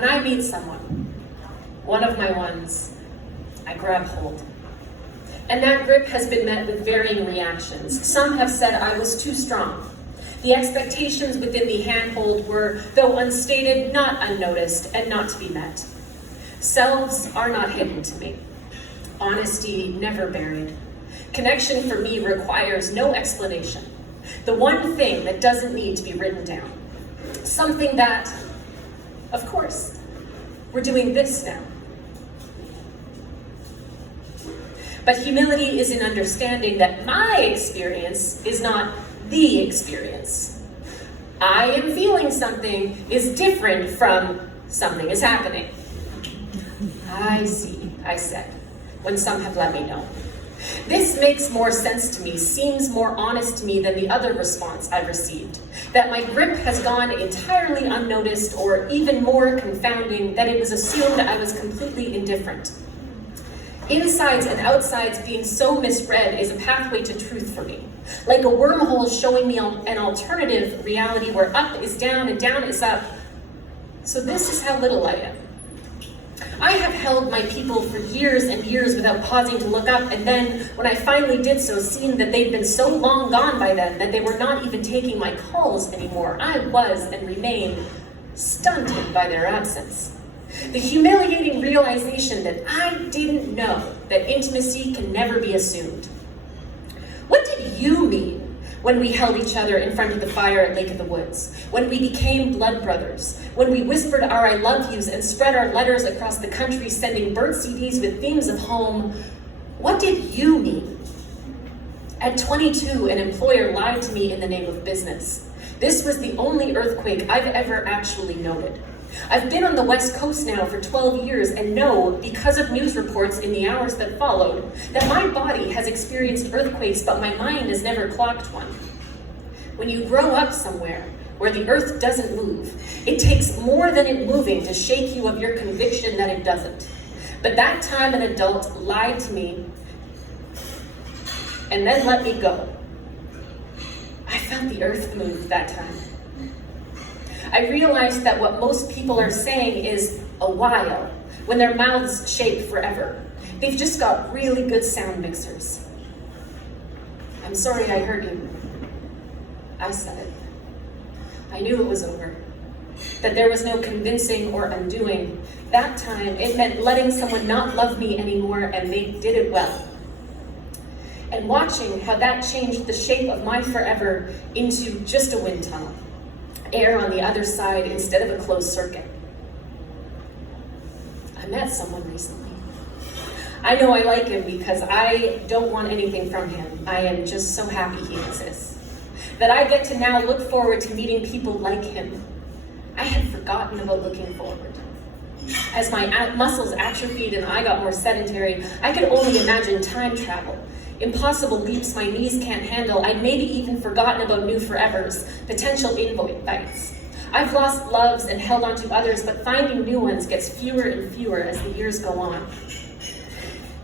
When I meet someone, one of my ones, I grab hold. And that grip has been met with varying reactions. Some have said I was too strong. The expectations within the handhold were, though unstated, not unnoticed, and not to be met. Selves are not hidden to me. Honesty never buried. Connection for me requires no explanation. The one thing that doesn't need to be written down. Something that, of course, we're doing this now. But humility is in understanding that my experience is not the experience. I am feeling something is different from something is happening. I see, I said, when some have let me know. This makes more sense to me, seems more honest to me than the other response I've received. That my grip has gone entirely unnoticed, or even more confounding, that it was assumed I was completely indifferent. Insides and outsides being so misread is a pathway to truth for me. Like a wormhole showing me an alternative reality where up is down and down is up. So this is how little I am. I have held my people for years and years without pausing to look up, and then, when I finally did so, seeing that they'd been so long gone by then that they were not even taking my calls anymore, I was and remain stunted by their absence. The humiliating realization that I didn't know that intimacy can never be assumed. What did you mean when we held each other in front of the fire at Lake of the Woods? When we became blood brothers? When we whispered our I love yous and spread our letters across the country, sending burnt CDs with themes of home? What did you mean? At 22, an employer lied to me in the name of business. This was the only earthquake I've ever actually noted. I've been on the West Coast now for 12 years and know, because of news reports in the hours that followed, that my body has experienced earthquakes, but my mind has never clocked one. When you grow up somewhere where the earth doesn't move, it takes more than it moving to shake you of your conviction that it doesn't. But that time an adult lied to me and then let me go. I felt the earth move that time. I realized that what most people are saying is a while, when their mouths shape forever. They've just got really good sound mixers. I'm sorry I hurt you. I said it. I knew it was over, that there was no convincing or undoing. That time, it meant letting someone not love me anymore, and they did it well. And watching how that changed the shape of my forever into just a wind tunnel. Air on the other side instead of a closed circuit. I met someone recently. I know I like him because I don't want anything from him. I am just so happy he exists. That I get to now look forward to meeting people like him. I had forgotten about looking forward. As my muscles atrophied and I got more sedentary, I could only imagine time travel. Impossible leaps my knees can't handle. I'd maybe even forgotten about new forevers, potential invites. I've lost loves and held on to others, but finding new ones gets fewer and fewer as the years go on.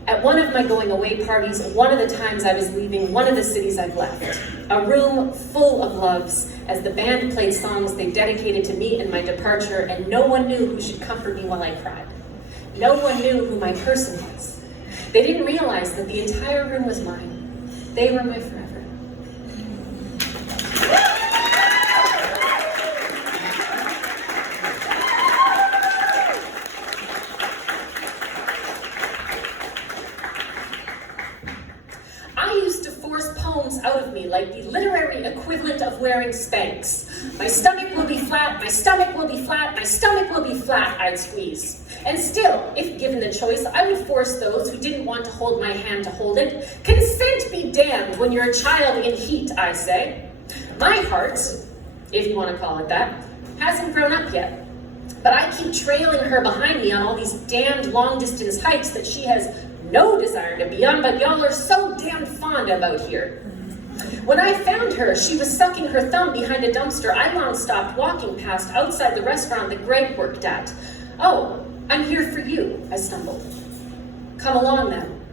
At one of my going away parties, one of the times I was leaving one of the cities I've left, a room full of loves as the band played songs they dedicated to me and my departure, and no one knew who should comfort me while I cried. No one knew who my person was. They didn't realize that the entire room was mine. They were my forever. I used to force poems out of me like the literary equivalent of wearing Spanx. My stomach will be flat, my stomach will be flat, my stomach will be flat, I'd squeeze. And still, if given the choice, I would force those who didn't want to hold my hand to hold it. Consent be damned when you're a child in heat, I say. My heart, if you want to call it that, hasn't grown up yet. But I keep trailing her behind me on all these damned long-distance hikes that she has no desire to be on, but y'all are so damn fond of out here. When I found her, she was sucking her thumb behind a dumpster I long stopped walking past outside the restaurant that Greg worked at. Oh, I'm here for you, I stumbled. Come along then.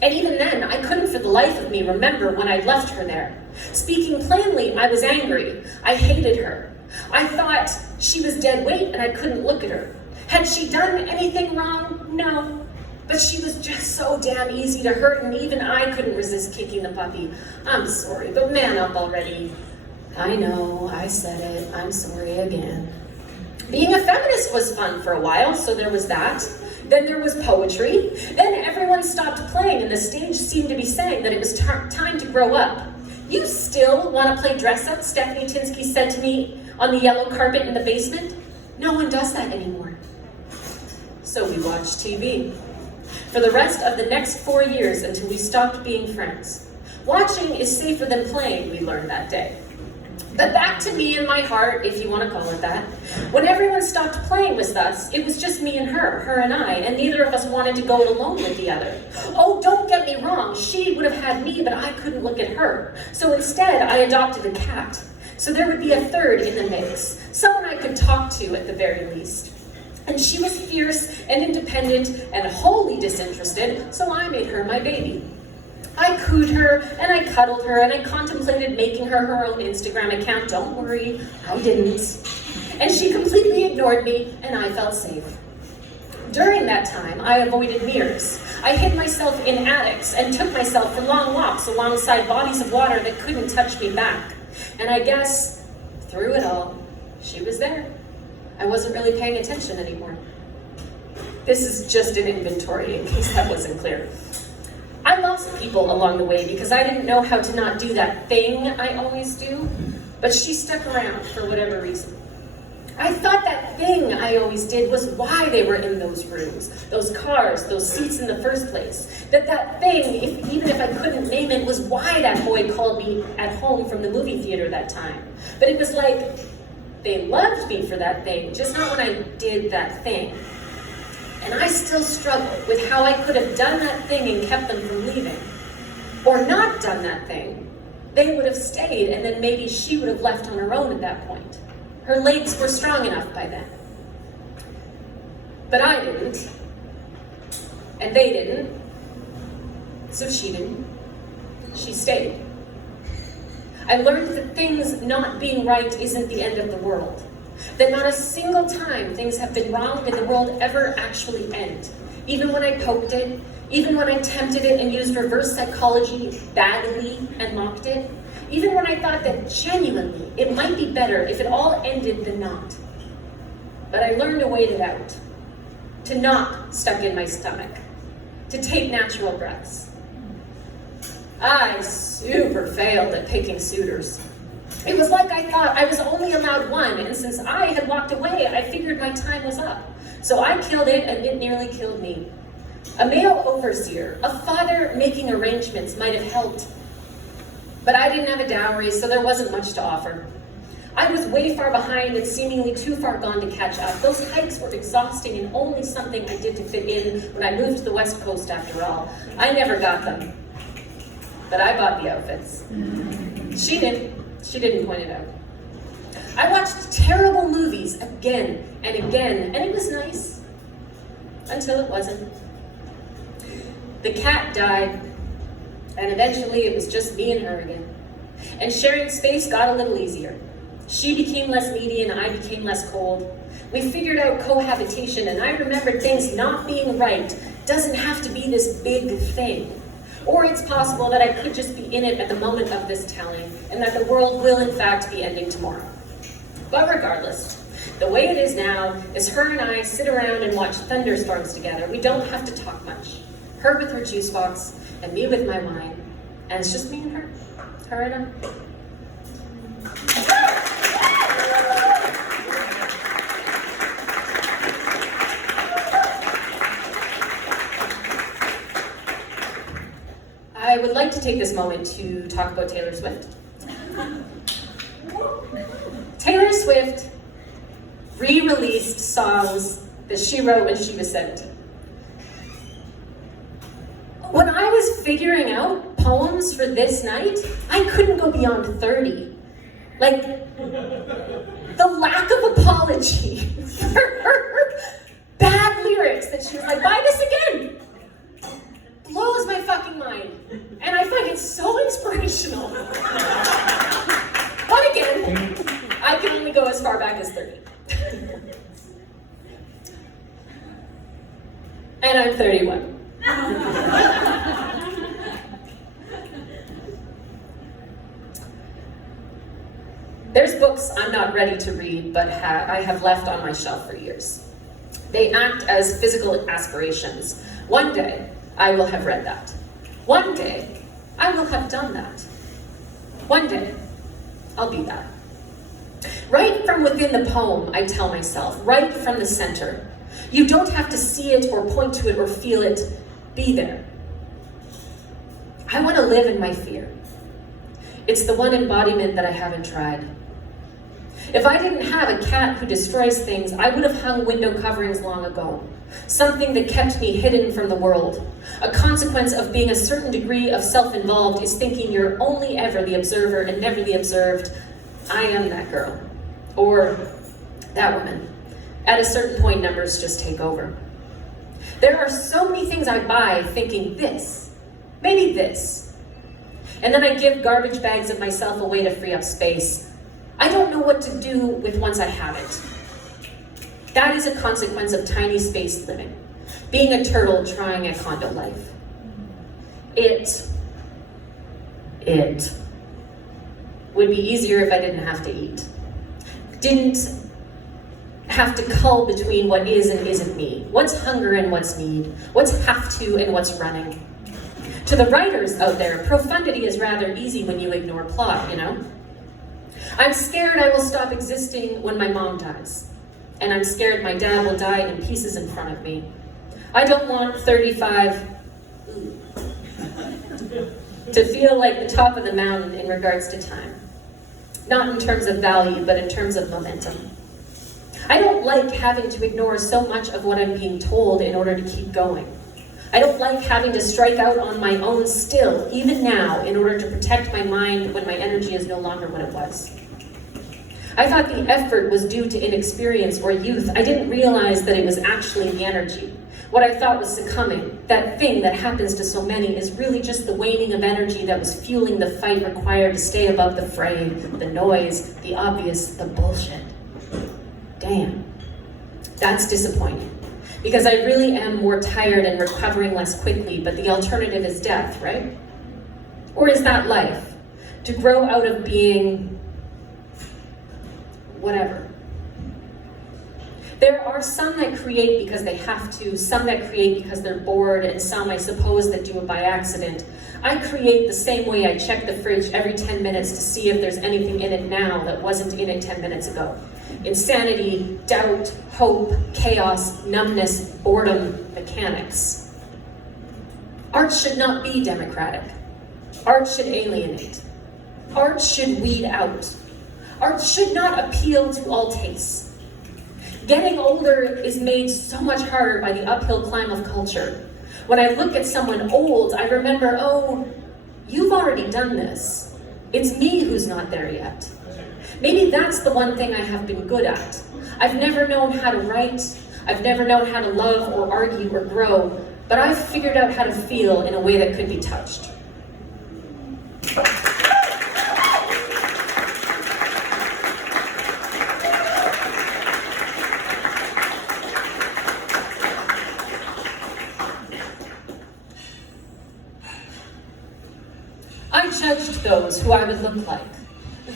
And even then, I couldn't for the life of me remember when I'd left her there. Speaking plainly, I was angry. I hated her. I thought she was dead weight and I couldn't look at her. Had she done anything wrong? No. But she was just so damn easy to hurt, and even I couldn't resist kicking the puppy. I'm sorry, but man up already. I know, I said it. I'm sorry again. Being a feminist was fun for a while, so there was that. Then there was poetry. Then everyone stopped playing, and the stage seemed to be saying that it was time to grow up. You still want to play dress-up, Stephanie Tinsky said to me on the yellow carpet in the basement? No one does that anymore. So we watched TV. For the rest of the next 4 years until we stopped being friends. Watching is safer than playing, we learned that day. But back to me and my heart, if you want to call it that. When everyone stopped playing with us, it was just me and her and I, and neither of us wanted to go it alone with the other. Oh, don't get me wrong, she would have had me, but I couldn't look at her. So instead, I adopted a cat. So there would be a third in the mix, someone I could talk to at the very least. And she was fierce and independent and wholly disinterested, so I made her my baby. I cooed her, and I cuddled her, and I contemplated making her her own Instagram account. Don't worry, I didn't. And she completely ignored me, and I felt safe. During that time, I avoided mirrors. I hid myself in attics and took myself for long walks alongside bodies of water that couldn't touch me back. And I guess, through it all, she was there. I wasn't really paying attention anymore. This is just an inventory, in case that wasn't clear. I lost people along the way because I didn't know how to not do that thing I always do, but she stuck around for whatever reason. I thought that thing I always did was why they were in those rooms, those cars, those seats in the first place. That thing, even if I couldn't name it, was why that boy called me at home from the movie theater that time. But it was like, they loved me for that thing, just not when I did that thing. And I still struggle with how I could have done that thing and kept them from leaving. Or not done that thing. They would have stayed, and then maybe she would have left on her own at that point. Her legs were strong enough by then. But I didn't. And they didn't. So she didn't. She stayed. I learned that things not being right isn't the end of the world. That not a single time things have been wrong did the world ever actually end. Even when I poked it, even when I tempted it and used reverse psychology badly and mocked it, even when I thought that genuinely it might be better if it all ended than not. But I learned to wait it out, to not stuck in my stomach, to take natural breaths. I super failed at picking suitors. It was like I thought I was only allowed one, and since I had walked away, I figured my time was up. So I killed it, and it nearly killed me. A male overseer, a father making arrangements might have helped. But I didn't have a dowry, so there wasn't much to offer. I was way far behind and seemingly too far gone to catch up. Those hikes were exhausting and only something I did to fit in when I moved to the West Coast after all. I never got them. But I bought the outfits. She didn't point it out. I watched terrible movies again and again, and it was nice. Until it wasn't. The cat died, and eventually it was just me and her again. And sharing space got a little easier. She became less needy and I became less cold. We figured out cohabitation, and I remembered things not being right doesn't have to be this big thing. Or it's possible that I could just be in it at the moment of this telling, and that the world will in fact be ending tomorrow. But regardless, the way it is now is her and I sit around and watch thunderstorms together. We don't have to talk much. Her with her juice box, and me with my wine. And it's just me and her and I. I would like to take this moment to talk about Taylor Swift. Taylor Swift re-released songs that she wrote when she was 17. When I was figuring out poems for this night, I couldn't go beyond 30. Like, the lack of apology for her bad lyrics that she was like, buy this again, blows my fucking mind. And I find it so inspirational. But again, I can only go as far back as 30. And I'm 31. There's books I'm not ready to read, but I have left on my shelf for years. They act as physical aspirations. One day, I will have read that. One day, I will have done that. One day, I'll be that. Right from within the poem, I tell myself, right from the center. You don't have to see it or point to it or feel it. Be there. I want to live in my fear. It's the one embodiment that I haven't tried. If I didn't have a cat who destroys things, I would have hung window coverings long ago. Something that kept me hidden from the world. A consequence of being a certain degree of self-involved is thinking you're only ever the observer and never the observed. I am that girl. Or that woman. At a certain point, numbers just take over. There are so many things I buy thinking this, maybe this. And then I give garbage bags of myself away to free up space. I don't know what to do with once I have it. That is a consequence of tiny space living. Being a turtle trying a condo life. It would be easier if I didn't have to eat. Didn't have to cull between what is and isn't me. What's hunger and what's need. What's have to and what's running. To the writers out there, profundity is rather easy when you ignore plot, you know? I'm scared I will stop existing when my mom dies. And I'm scared my dad will die in pieces in front of me. I don't want 35 to feel like the top of the mountain in regards to time. Not in terms of value, but in terms of momentum. I don't like having to ignore so much of what I'm being told in order to keep going. I don't like having to strike out on my own still, even now, in order to protect my mind when my energy is no longer what it was. I thought the effort was due to inexperience or youth. I didn't realize that it was actually the energy. What I thought was succumbing, that thing that happens to so many, is really just the waning of energy that was fueling the fight required to stay above the fray, the noise, the obvious, the bullshit. Damn. That's disappointing. Because I really am more tired and recovering less quickly, but the alternative is death, right? Or is that life? To grow out of being whatever. There are some that create because they have to, some that create because they're bored, and some, I suppose, that do it by accident. I create the same way I check the fridge every 10 minutes to see if there's anything in it now that wasn't in it 10 minutes ago. Insanity, doubt, hope, chaos, numbness, boredom, mechanics. Art should not be democratic. Art should alienate. Art should weed out. Art should not appeal to all tastes. Getting older is made so much harder by the uphill climb of culture. When I look at someone old, I remember, oh, you've already done this. It's me who's not there yet. Maybe that's the one thing I have been good at. I've never known how to write. I've never known how to love or argue or grow, but I've figured out how to feel in a way that could be touched. I judged those who I would look like,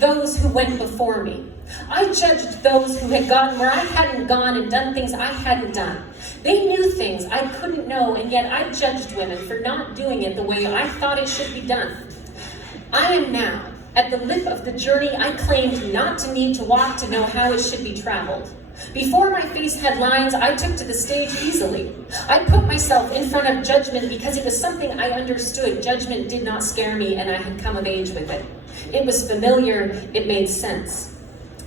those who went before me. I judged those who had gotten where I hadn't gone and done things I hadn't done. They knew things I couldn't know, and yet I judged women for not doing it the way I thought it should be done. I am now at the lip of the journey I claimed not to need to walk to know how it should be traveled. Before my face had lines, I took to the stage easily. I put myself in front of judgment because it was something I understood. Judgment did not scare me, and I had come of age with it. It was familiar, it made sense.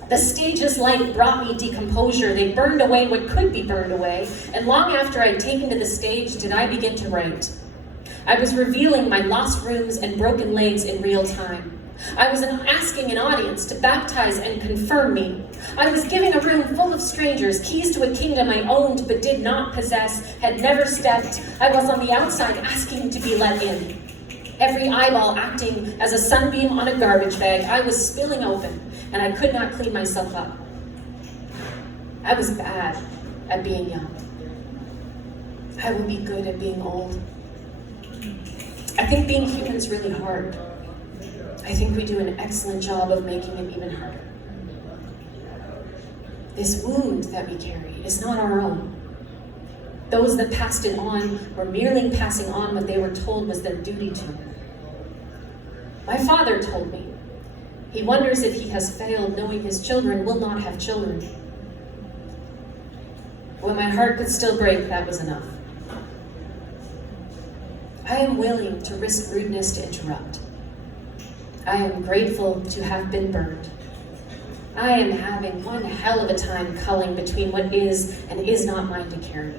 The stage's light brought me decomposure. They burned away what could be burned away, and long after I'd taken to the stage did I begin to write. I was revealing my lost rooms and broken legs in real time. I was asking an audience to baptize and confirm me. I was giving a room full of strangers keys to a kingdom I owned but did not possess, had never stepped. I was on the outside asking to be let in. Every eyeball acting as a sunbeam on a garbage bag. I was spilling open, and I could not clean myself up. I was bad at being young. I will be good at being old. I think being human is really hard. I think we do an excellent job of making it even harder. This wound that we carry is not our own. Those that passed it on were merely passing on what they were told was their duty to. My father told me he wonders if he has failed knowing his children will not have children. When my heart could still break, that was enough. I am willing to risk rudeness to interrupt. I am grateful to have been burned. I am having one hell of a time culling between what is and is not mine to carry.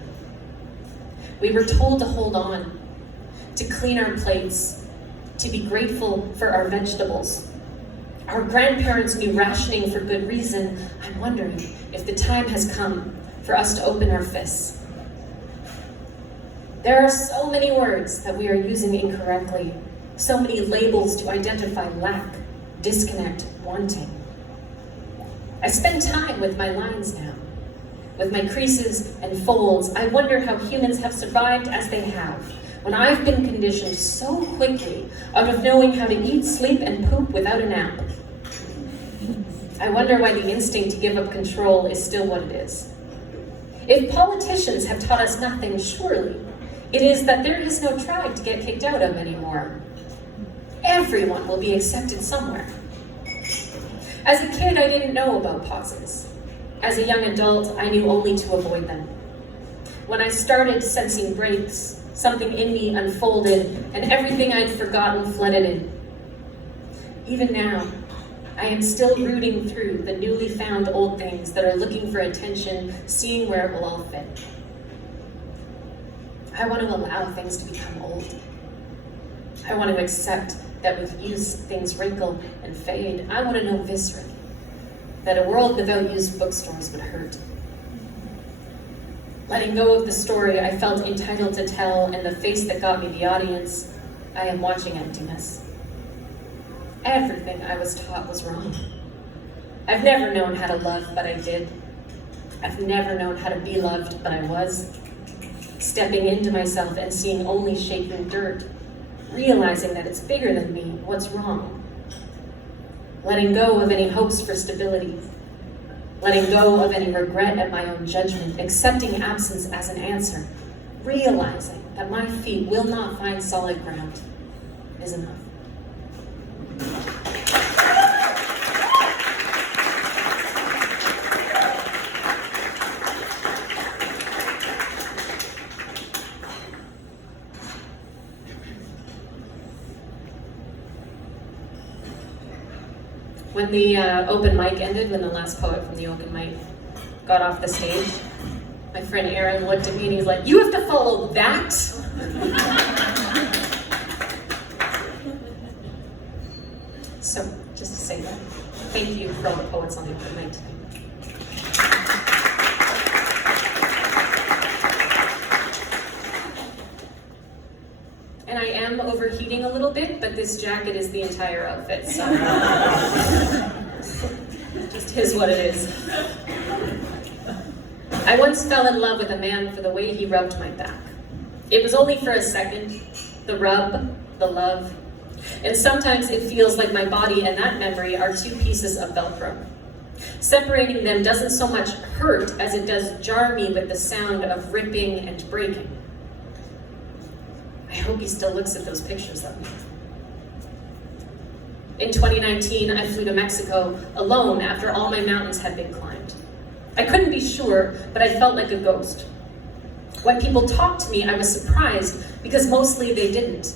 We were told to hold on, to clean our plates, to be grateful for our vegetables. Our grandparents knew rationing for good reason. I'm wondering if the time has come for us to open our fists. There are so many words that we are using incorrectly, so many labels to identify lack, disconnect, wanting. I spend time with my lines now, with my creases and folds. I wonder how humans have survived as they have, when I've been conditioned so quickly out of knowing how to eat, sleep, and poop without a nap. I wonder why the instinct to give up control is still what it is. If politicians have taught us nothing, surely it is that there is no tribe to get kicked out of anymore. Everyone will be accepted somewhere. As a kid, I didn't know about pauses. As a young adult, I knew only to avoid them. When I started sensing breaks, something in me unfolded, and everything I'd forgotten flooded in. Even now, I am still rooting through the newly found old things that are looking for attention, seeing where it will all fit. I want to allow things to become old. I want to accept that with use, things wrinkle and fade. I want to know viscerally that a world without used bookstores would hurt. Letting go of the story I felt entitled to tell and the face that got me the audience, I am watching emptiness. Everything I was taught was wrong. I've never known how to love, but I did. I've never known how to be loved, but I was. Stepping into myself and seeing only shaken dirt, realizing that it's bigger than me, what's wrong. Letting go of any hopes for stability. Letting go of any regret at my own judgment, accepting absence as an answer. Realizing that my feet will not find solid ground is enough. When the open mic ended, when the last poet from the open mic got off the stage, my friend Aaron looked at me and he's like, "You have to follow that?" So, just to say that. Thank you for all the poets on the open mic tonight. And I am overheating a little bit, but this jacket is the entire outfit, so just is what it is. I once fell in love with a man for the way he rubbed my back. It was only for a second, the rub, the love, and sometimes it feels like my body and that memory are two pieces of Velcro. Separating them doesn't so much hurt as it does jar me with the sound of ripping and breaking. I hope he still looks at those pictures of me. In 2019, I flew to Mexico alone after all my mountains had been climbed. I couldn't be sure, but I felt like a ghost. When people talked to me, I was surprised because mostly they didn't.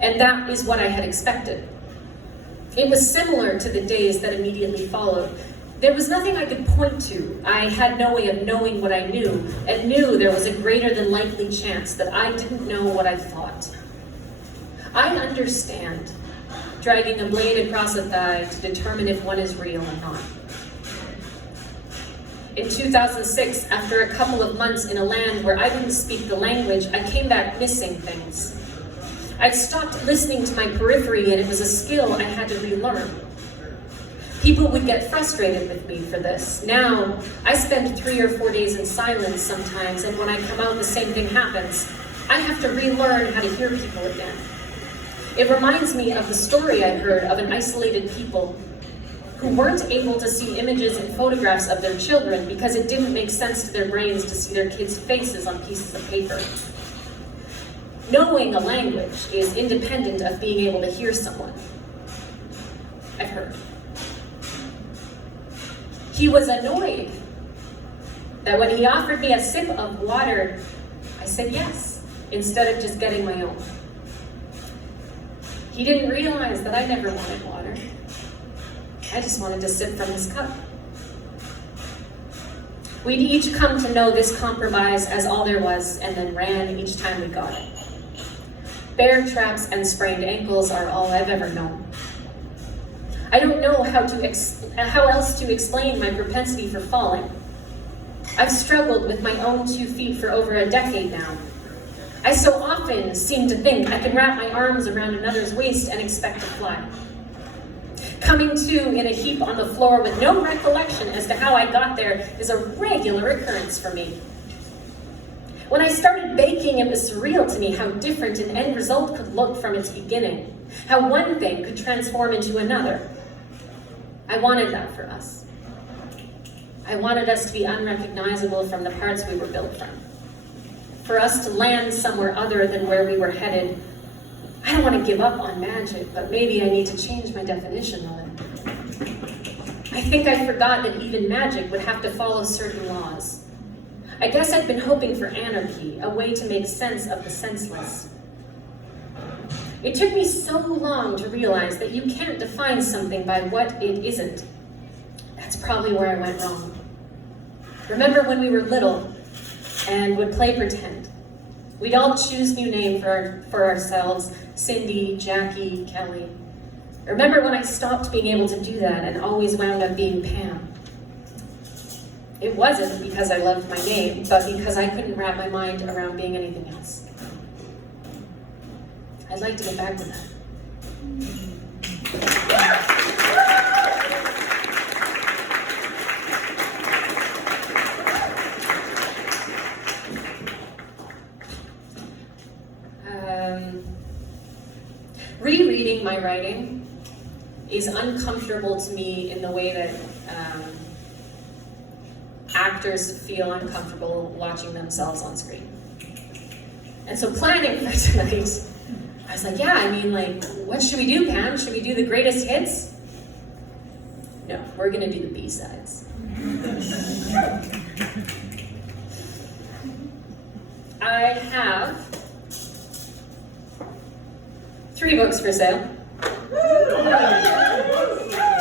And that is what I had expected. It was similar to the days that immediately followed. There was nothing I could point to. I had no way of knowing what I knew, and knew there was a greater than likely chance that I didn't know what I thought. I understand dragging a blade across a thigh to determine if one is real or not. In 2006, after a couple of months in a land where I didn't speak the language, I came back missing things. I'd stopped listening to my periphery, and it was a skill I had to relearn. People would get frustrated with me for this. Now, I spend 3 or 4 days in silence sometimes, and when I come out, the same thing happens. I have to relearn how to hear people again. It reminds me of the story I heard of an isolated people who weren't able to see images and photographs of their children because it didn't make sense to their brains to see their kids' faces on pieces of paper. Knowing a language is independent of being able to hear someone. I've heard. He was annoyed that when he offered me a sip of water, I said yes, instead of just getting my own. He didn't realize that I never wanted water. I just wanted to sip from his cup. We'd each come to know this compromise as all there was, and then ran each time we got it. Bear traps and sprained ankles are all I've ever known. I don't know how else to explain my propensity for falling. I've struggled with my own 2 feet for over a decade now. I so often seem to think I can wrap my arms around another's waist and expect to fly. Coming to in a heap on the floor with no recollection as to how I got there is a regular occurrence for me. When I started baking, it was surreal to me how different an end result could look from its beginning, how one thing could transform into another. I wanted that for us. I wanted us to be unrecognizable from the parts we were built from. For us to land somewhere other than where we were headed. I don't want to give up on magic, but maybe I need to change my definition of it. I think I forgot that even magic would have to follow certain laws. I guess I'd been hoping for anarchy, a way to make sense of the senseless. It took me so long to realize that you can't define something by what it isn't. That's probably where I went wrong. Remember when we were little and would play pretend? We'd all choose new names for ourselves, Cindy, Jackie, Kelly. Remember when I stopped being able to do that and always wound up being Pam? It wasn't because I loved my name, but because I couldn't wrap my mind around being anything else. I'd like to get back to that. Rereading my writing is uncomfortable to me in the way that actors feel uncomfortable watching themselves on screen. And so planning for tonight, I was like, yeah, I mean, like, what should we do, Pam? Should we do the greatest hits? No, we're gonna do the B-sides. I have 3 books for sale.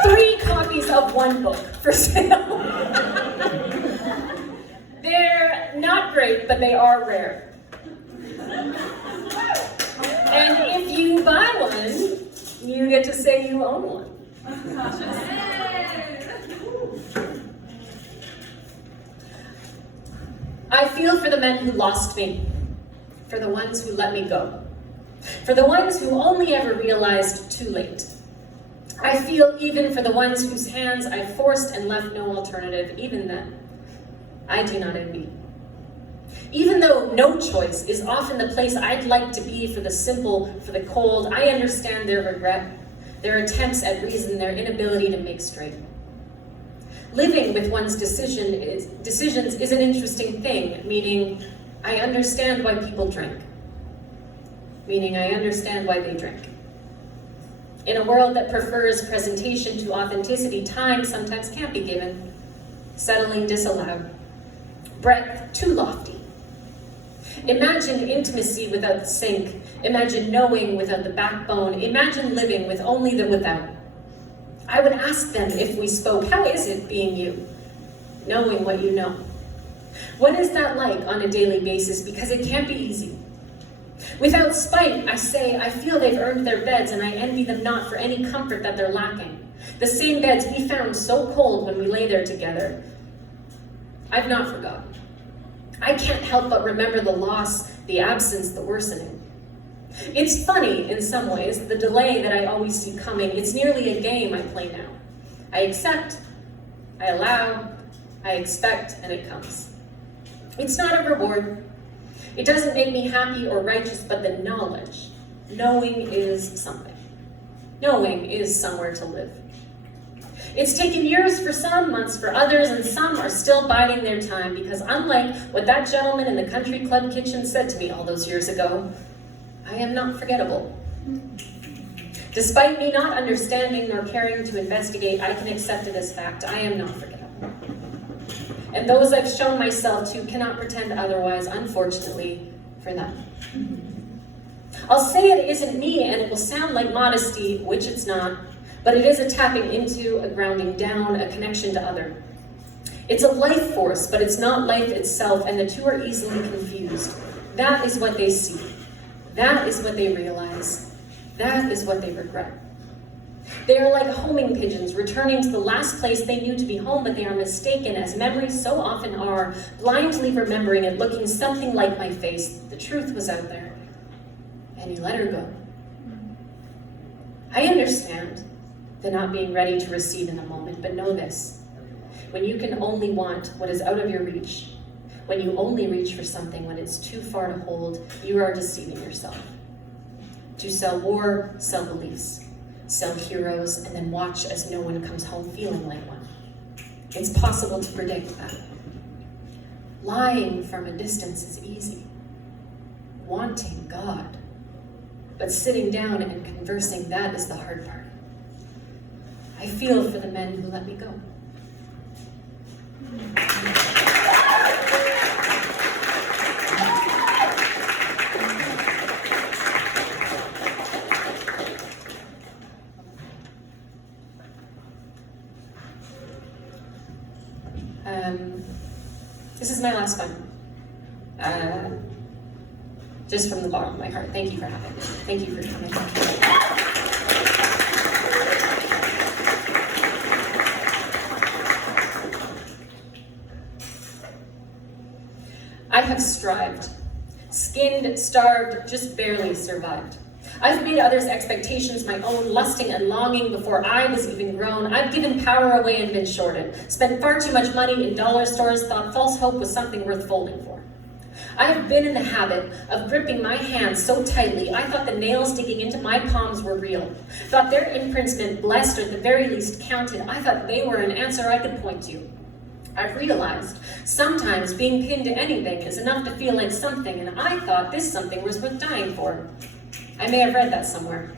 3 copies of 1 book for sale. They're not great, but they are rare. And if you buy one, you get to say you own one. I feel for the men who lost me, for the ones who let me go, for the ones who only ever realized too late. I feel even for the ones whose hands I forced and left no alternative. Even then, I do not envy. Even though no choice is often the place I'd like to be for the simple, for the cold, I understand their regret, their attempts at reason, their inability to make straight. Living with one's decisions is an interesting thing, meaning I understand why people drink, meaning I understand why they drink. In a world that prefers presentation to authenticity, time sometimes can't be given, settling disallowed, breadth too lofty. Imagine intimacy without the sink. Imagine knowing without the backbone. Imagine living with only the without. I would ask them if we spoke, how is it being you? Knowing what you know. What is that like on a daily basis? Because it can't be easy. Without spite, I say, I feel they've earned their beds and I envy them not for any comfort that they're lacking. The same beds we found so cold when we lay there together. I've not forgotten. I can't help but remember the loss, the absence, the worsening. It's funny in some ways, the delay that I always see coming. It's nearly a game I play now. I accept, I allow, I expect, and it comes. It's not a reward. It doesn't make me happy or righteous, but the knowledge, knowing is something. Knowing is somewhere to live. It's taken years for some, months for others, and some are still biding their time because unlike what that gentleman in the country club kitchen said to me all those years ago, I am not forgettable. Despite me not understanding nor caring to investigate, I can accept it as fact. I am not forgettable. And those I've shown myself to cannot pretend otherwise, unfortunately, for them. I'll say it isn't me, and it will sound like modesty, which it's not, but it is a tapping into, a grounding down, a connection to other. It's a life force, but it's not life itself, and the two are easily confused. That is what they see. That is what they realize. That is what they regret. They are like homing pigeons, returning to the last place they knew to be home, but they are mistaken, as memories so often are, blindly remembering it, looking something like my face. The truth was out there, and you let her go. I understand the not being ready to receive in the moment, but know this. When you can only want what is out of your reach, when you only reach for something when it's too far to hold, you are deceiving yourself. To sell war, sell beliefs, sell heroes, and then watch as no one comes home feeling like one. It's possible to predict that. Lying from a distance is easy. Wanting God, but sitting down and conversing, that is the hard part. I feel for the men who let me go. This is my last one. Just from the bottom of my heart, thank you for having me. Thank you for coming. I have strived, skinned, starved, just barely survived. I've made others' expectations my own, lusting and longing before I was even grown. I've given power away and been shorted, spent far too much money in dollar stores, thought false hope was something worth folding for. I have been in the habit of gripping my hands so tightly, I thought the nails digging into my palms were real. Thought their imprints meant blessed or at the very least counted. I thought they were an answer I could point to. I've realized sometimes being pinned to anything is enough to feel like something, and I thought this something was worth dying for. I may have read that somewhere.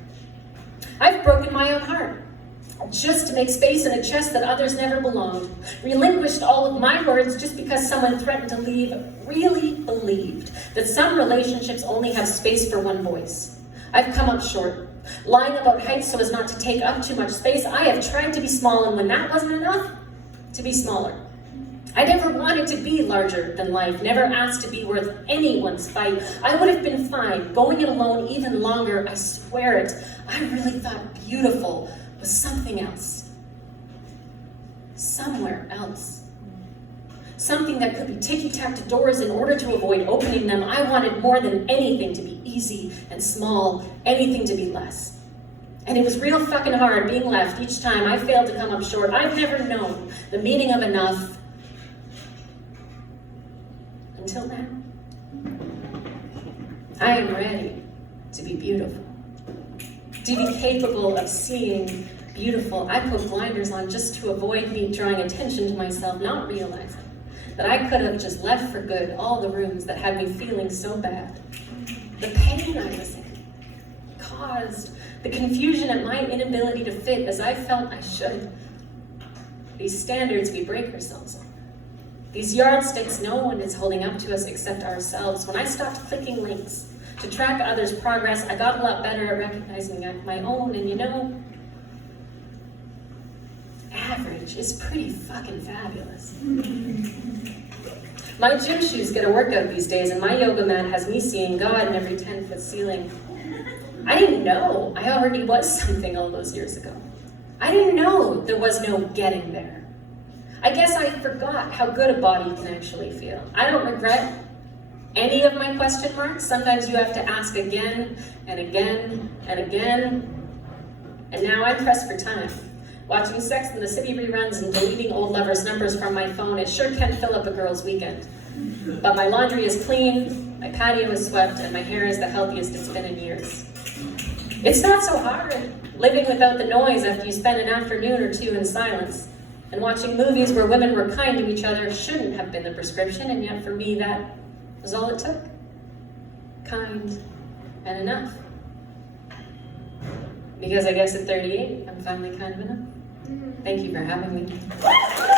I've broken my own heart, just to make space in a chest that others never belonged. Relinquished all of my words just because someone threatened to leave. Really believed that some relationships only have space for one voice. I've come up short, lying about heights so as not to take up too much space. I have tried to be small, and when that wasn't enough, to be smaller. I never wanted to be larger than life, never asked to be worth anyone's fight. I would have been fine going it alone even longer, I swear it. I really thought beautiful was something else. Somewhere else. Something that could be ticky-tack doors in order to avoid opening them. I wanted more than anything to be easy and small, anything to be less. And it was real fucking hard being left each time I failed to come up short. I've never known the meaning of enough until now. I am ready to be beautiful. To be capable of seeing beautiful. I put blinders on just to avoid me drawing attention to myself, not realizing that I could have just left for good all the rooms that had me feeling so bad. The pain I was in caused the confusion at my inability to fit as I felt I should. These standards we break ourselves on. These yardsticks no one is holding up to us except ourselves. When I stopped clicking links to track others' progress, I got a lot better at recognizing my own, and you know, average is pretty fucking fabulous. My gym shoes get a workout these days, and my yoga mat has me seeing God in every 10-foot ceiling. I didn't know I already was something all those years ago. I didn't know there was no getting there. I guess I forgot how good a body can actually feel. I don't regret any of my question marks. Sometimes you have to ask again and again and again. And now I press for time. Watching Sex and the City reruns and deleting old lovers' numbers from my phone, it sure can fill up a girl's weekend. But my laundry is clean, my patio is swept, and my hair is the healthiest it's been in years. It's not so hard living without the noise after you spend an afternoon or two in silence. And watching movies where women were kind to each other shouldn't have been the prescription, and yet for me that was all it took. Kind and enough. Because I guess at 38, I'm finally kind of enough. Thank you for having me.